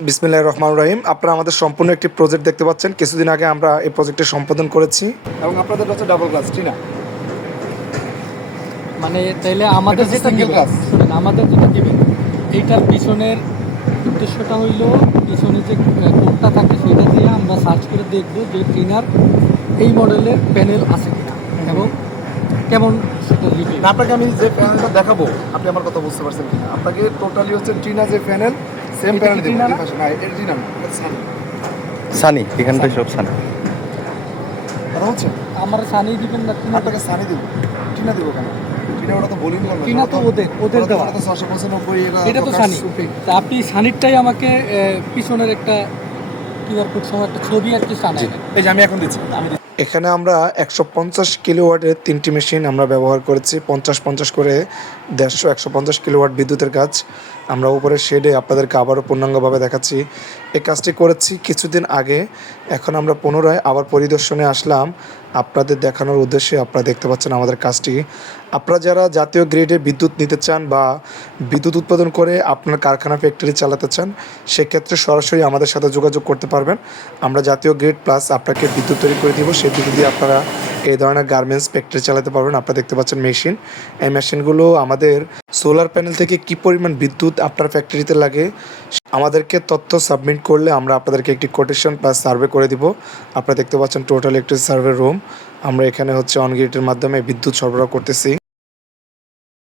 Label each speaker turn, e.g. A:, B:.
A: বিসমিল্লাহ রহমান রহিম আপনারা আমাদের সম্পূর্ণ একটি প্রজেক্ট দেখতে পাচ্ছেন। কিছুদিন আগে আমরা এই প্রজেক্টটি সম্পাদন করেছি। এবং আপনাদের হচ্ছে ডাবল গ্লাস ঠিক না?
B: মানে তাইলে আমাদের
A: single
B: দিবেন
A: glass।
B: শুনেন আমাদের যেটা দিবেন এইটার পিছনের উদ্দেশ্যটা হইল পিছনে যে কোডটা থাকে সেটা দিয়ে আমরা সার্চ করে দেখব যে ট্রেনার এই মডেলের প্যানেল আছে কিনা এবং কেমন সেটা
A: আপনাকে আমি যে প্যানেলটা দেখাবো আপনি আমার কথা বুঝতে পারছেন কিনা। আপনাকে টোটালি হচ্ছে টিনা যে প্যানেল সেম
B: এটা
A: প্যানেল দিব
B: না?
A: না এটা টিনা না সানি।
C: সানি এখানটায় সব সানি।
A: কথা হচ্ছে?
B: আমার সানি দিবেন না ট্রেনার
A: আপনাকে সানি দিব। টিনা দিব কেন? টিনা ওটা তো বলিনি
B: টিনা তো ওদের ওদের দেওয়া।
A: তো ছশো পঁচানব্বই
B: এটা তো সানি। তা আপনি সানিরটাই আমাকে পিছনের একটা কিউআর কোড সহ একটা ছবি আর কি সানাই
A: এই যে আমি এখন দিচ্ছি। এখানে আমরা একশো পঞ্চাশ কিলোওয়াটের তিনটি মেশিন আমরা ব্যবহার করেছি, পঞ্চাশ পঞ্চাশ করে দেড়শো একশো পঞ্চাশ কিলোওয়াট বিদ্যুতের কাজ। আমরা উপরে শেডে আপনাদেরকে আবারও পূর্ণাঙ্গভাবে দেখাচ্ছি। এই কাজটি করেছি কিছুদিন আগে, এখন আমরা পুনরায় আবার পরিদর্শনে আসলাম। আপনাদের দেখানোর উদ্দেশ্যে আপনারা দেখতে পাচ্ছেন আমাদের কাজটি। আপনারা যারা জাতীয় গ্রিডে বিদ্যুৎ নিতে চান বা বিদ্যুৎ উৎপাদন করে আপনার কারখানা ফ্যাক্টরি চালাতে চান, সেক্ষেত্রে সরাসরি আমাদের সাথে যোগাযোগ করতে পারবেন। আমরা জাতীয় গ্রিড প্লাস আপনাকে বিদ্যুৎ তৈরি করে দিব সেই দিক দিয়ে আপনারা এই ধরনের গার্মেন্টস ফ্যাক্টরি চালাতে পারবেন। আপনারা দেখতে পাচ্ছেন মেশিন এই মেশিনগুলো আমাদের সোলার প্যানেল থেকে কি পরিমাণ বিদ্যুৎ আপনার ফ্যাক্টরিতে লাগে, আমাদেরকে তথ্য সাবমিট করলে আমরা আপনাদেরকে একটি কোটেশন প্লাস সার্ভে করে দিব। আপনারা দেখতে পাচ্ছেন টোটাল একটি সার্ভে রুম আমরা এখানে হচ্ছে অন গ্রিডের মাধ্যমে বিদ্যুৎ সরবরাহ করতেছি।